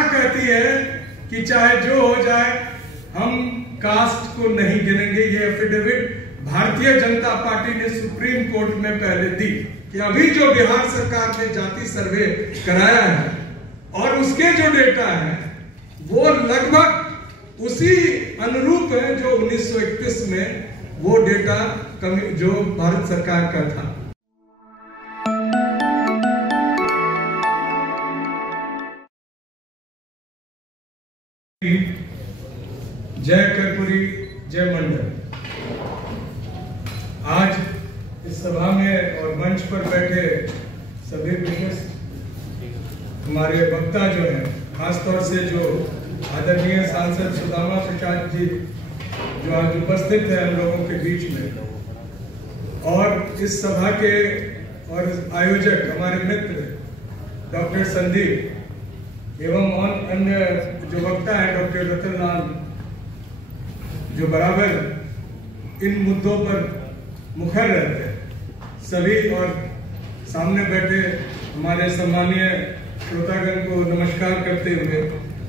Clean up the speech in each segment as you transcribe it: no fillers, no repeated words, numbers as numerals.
सरकार कहती है कि चाहे जो हो जाए हम कास्ट को नहीं गिनेंगे। ये एफिडेविट भारतीय जनता पार्टी ने सुप्रीम कोर्ट में पहले दी कि अभी जो बिहार सरकार ने जाति सर्वे कराया है और उसके जो डेटा है वो लगभग उसी अनुरूप है जो 1931 में वो डेटा जो भारत सरकार का था। जय कर्पूरी जय मंडल। आज इस सभा में और मंच पर बैठे सभी विशेष हमारे वक्ता जो हैं, खासतौर से जो आदरणीय सांसद सुदामा प्रसाद जी जो आज उपस्थित है हम लोगों के बीच में, और इस सभा के और आयोजक हमारे मित्र डॉक्टर संदीप एवं अन्य जो वक्ता है डॉक्टर रतनलाल जो बराबर इन मुद्दों पर मुखर रहते हैं, सभी और सामने बैठे हमारे सम्मानीय श्रोतागण को नमस्कार करते हुए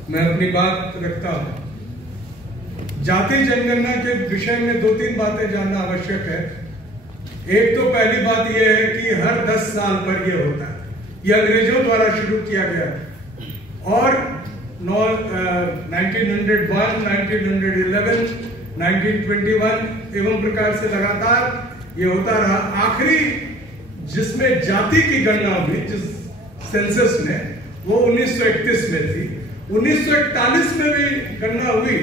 मैं अपनी बात रखता हूं। जाति जनगणना के विषय में 2-3 बातें जानना आवश्यक है। एक तो पहली बात यह है कि हर 10 साल पर यह होता है, यह अंग्रेजों द्वारा शुरू किया गया और 1901, 1911, 1921 एवं प्रकार से लगातार ये होता रहा। आखिरी जिसमें जाति की गणना हुई जिस सेंसस में, वो 1931 में थी। 1941 में भी गणना हुई,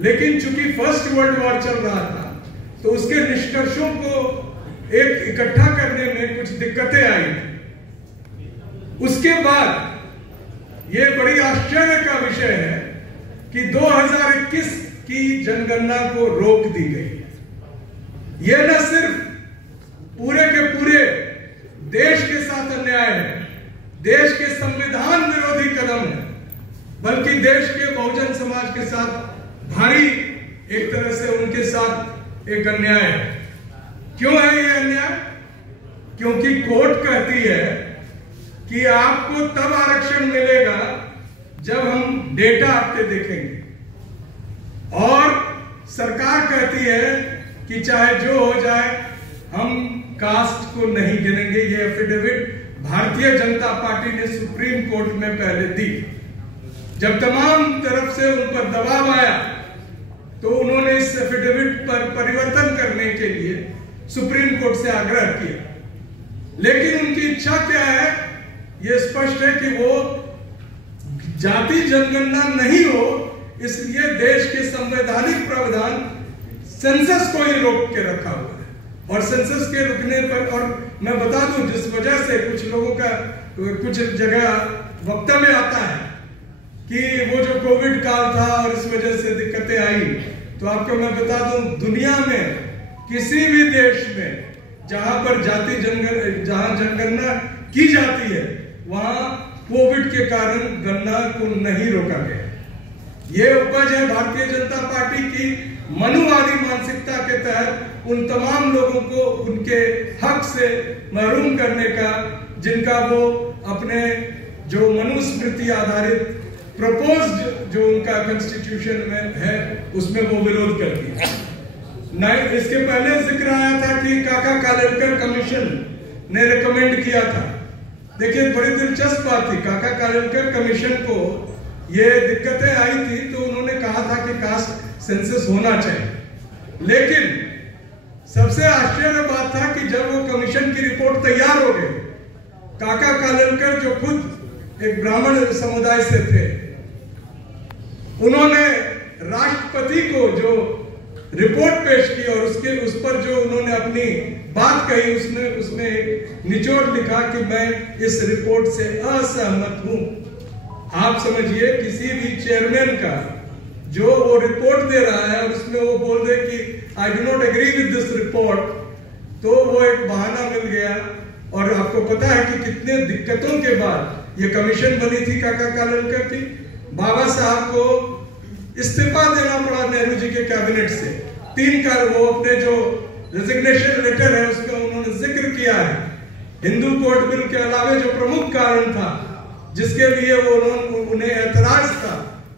लेकिन चूंकि फर्स्ट वर्ल्ड वॉर चल रहा था तो उसके निष्कर्षों को एक इकट्ठा करने में कुछ दिक्कतें आई। उसके बाद ये बड़ी आश्चर्य का विषय है कि 2021 की जनगणना को रोक दी गई। यह न सिर्फ पूरे के पूरे देश के साथ अन्याय है, देश के संविधान विरोधी कदम है, बल्कि देश के बहुजन समाज के साथ भारी एक तरह से उनके साथ एक अन्याय है। क्यों है यह अन्याय? क्योंकि कोर्ट कहती है कि आपको तब आरक्षण मिलेगा जब हम डेटा आपके देखेंगे, और सरकार कहती है कि चाहे जो हो जाए हम कास्ट को नहीं गिनेंगे। ये एफिडेविट भारतीय जनता पार्टी ने सुप्रीम कोर्ट में पहले दी। जब तमाम तरफ से उन पर दबाव आया तो उन्होंने इस एफिडेविट पर परिवर्तन करने के लिए सुप्रीम कोर्ट से आग्रह किया, लेकिन उनकी इच्छा क्या है यह स्पष्ट है कि वो जाति जनगणना नहीं हो, इसलिए देश के संवैधानिक प्रावधान सेंसस को ही रोक के रखा हुआ है। और सेंसस के रुकने पर, और मैं बता दूं जिस वजह से कुछ लोगों का कुछ जगह वक्तव्य आता है कि वो जो कोविड काल था और इस वजह से दिक्कतें आई, तो आपको मैं बता दूं दुनिया में किसी भी देश में जहां पर जहां जनगणना की जाती है वहां कोविड के कारण गणना को नहीं रोका गया। ये उपज है भारतीय जनता पार्टी की मनुवादी मानसिकता के तहत उन तमाम लोगों को उनके हक से महरूम करने का, जिनका वो अपने जो मनुस्मृति आधारित प्रपोज्ड जो उनका कॉन्स्टिट्यूशन में है उसमें वो विरोध करती है। इसके पहले जिक्र आया था कि काका कालेलकर कमीशन ने रिकमेंड किया था। देखिए बड़ी दिलचस्प बात थी, काका कालेलकर कमीशन को ये दिक्कतें आई थी तो उन्होंने कहा था कि कास्ट सेंसस होना चाहिए, लेकिन सबसे आश्चर्य बात था कि जब वो कमीशन की रिपोर्ट तैयार हो गई, काका कालेलकर जो खुद एक ब्राह्मण समुदाय से थे, उन्होंने राष्ट्रपति को जो रिपोर्ट पेश की और उस पर जो उन्होंने अपनी बात कही उसमें एक निचोड़ लिखा कि मैं इस रिपोर्ट से असहमत हूं। आप समझिए किसी भी चेयरमैन का जो वो रिपोर्ट दे रहा है और उसमें वो बोल दे कि I do not agree with this report, तो वो एक बहाना मिल गया। और आपको पता है कि कितने दिक्कतों के बाद ये कमीशन बनी थी काका कालेलकर की। बाबा साहब को इस्तीफा देना पड़ा नेहरू जी के कैबिनेट से। 3 बार वो अपने जो रेजिग्नेशन लेटर है उसका उन्होंने जिक्र किया है। हिंदू कोड बिल के अलावा जो प्रमुख कारण था जिसके लिए वो उन्हें ऐतराज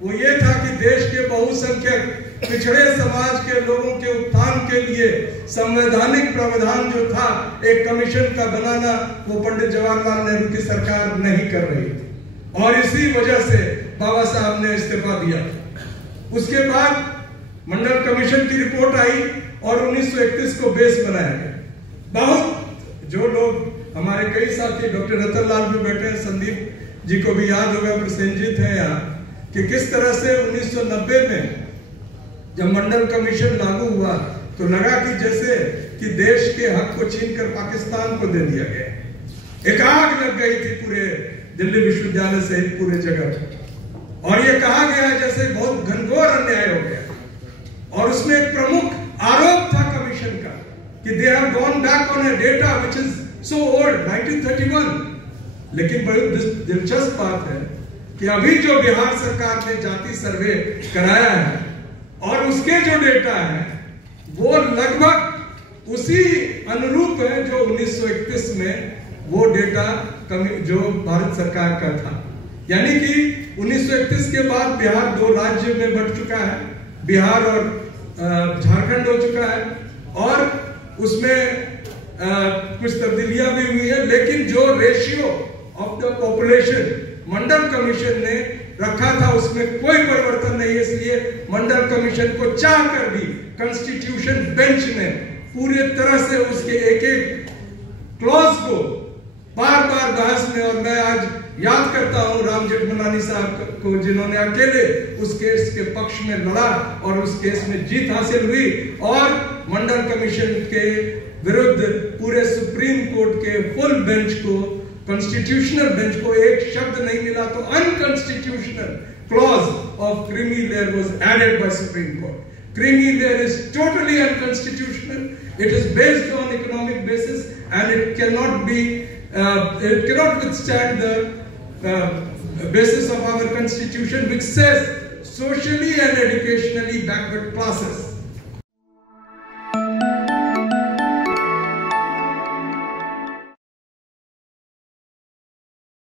वो ये था कि देश के बहुसंख्यक पिछड़े समाज के लोगों के उत्थान के लिए संवैधानिक प्रावधान जो था एक कमीशन का बनाना, वो पंडित जवाहरलाल नेहरू की सरकार नहीं कर रही थी और इसी वजह से बाबा साहब ने इस्तीफा दिया। उसके बाद मंडल कमीशन की रिपोर्ट आई और 1931 को बेस बनाया गया। बहुत जो लोग हमारे कई साथी, डॉक्टर रतनलाल भी बैठे हैं, संदीप जी को भी याद होगा, प्रसेनजीत है यहाँ, कि किस तरह से 1990 में जब मंडल कमीशन लागू हुआ तो लगा कि जैसे कि देश के हक को छीनकर पाकिस्तान को दे दिया गया। एक आग लग गई थी पूरे दिल्ली विश्वविद्यालय सहित पूरे जगह और ये कहा गया जैसे बहुत घनघोर अन्याय हो गया। और उसमें एक प्रमुख आरोप था कमीशन का कि they have gone back on a data which is so old, 1931। लेकिन बड़ी दिलचस्प बात है कि अभी जो बिहार सरकार ने जाति सर्वे कराया है और उसके जो डेटा है वो लगभग उसी अनुरूप है जो 1931 में वो डेटा जो भारत सरकार का था। यानी कि 1931 के बाद बिहार 2 राज्य में बढ़ चुका है, बिहार और झारखंड हो चुका है और उसमें कुछ तब्दीलियां भी हुई है, लेकिन जो ratio of the population Mandal commission ने रखा था उसमें कोई परिवर्तन नहीं है। इसलिए मंडल कमीशन को चाहकर भी कॉन्स्टिट्यूशन बेंच ने पूरे तरह से उसके एक एक क्लॉज को बार बार बहस में, और मैं आज याद करता हूं राम जेठमलानी साहब को जिन्होंने अकेले उस केस के पक्ष में लड़ा और उस केस में जीत हासिल हुई और मंडल कमीशन के विरुद्ध पूरे सुप्रीम कोर्ट के फुल बेंच को, कॉन्स्टिट्यूशनल बेंच को एक शब्द नहीं मिला तो unconstitutional clause of creamy layer was added by Supreme Court. Creamy layer is totally unconstitutional. It is based on economic basis and it cannot be, it cannot withstand the basis of our constitution, which says socially and educationally backward classes.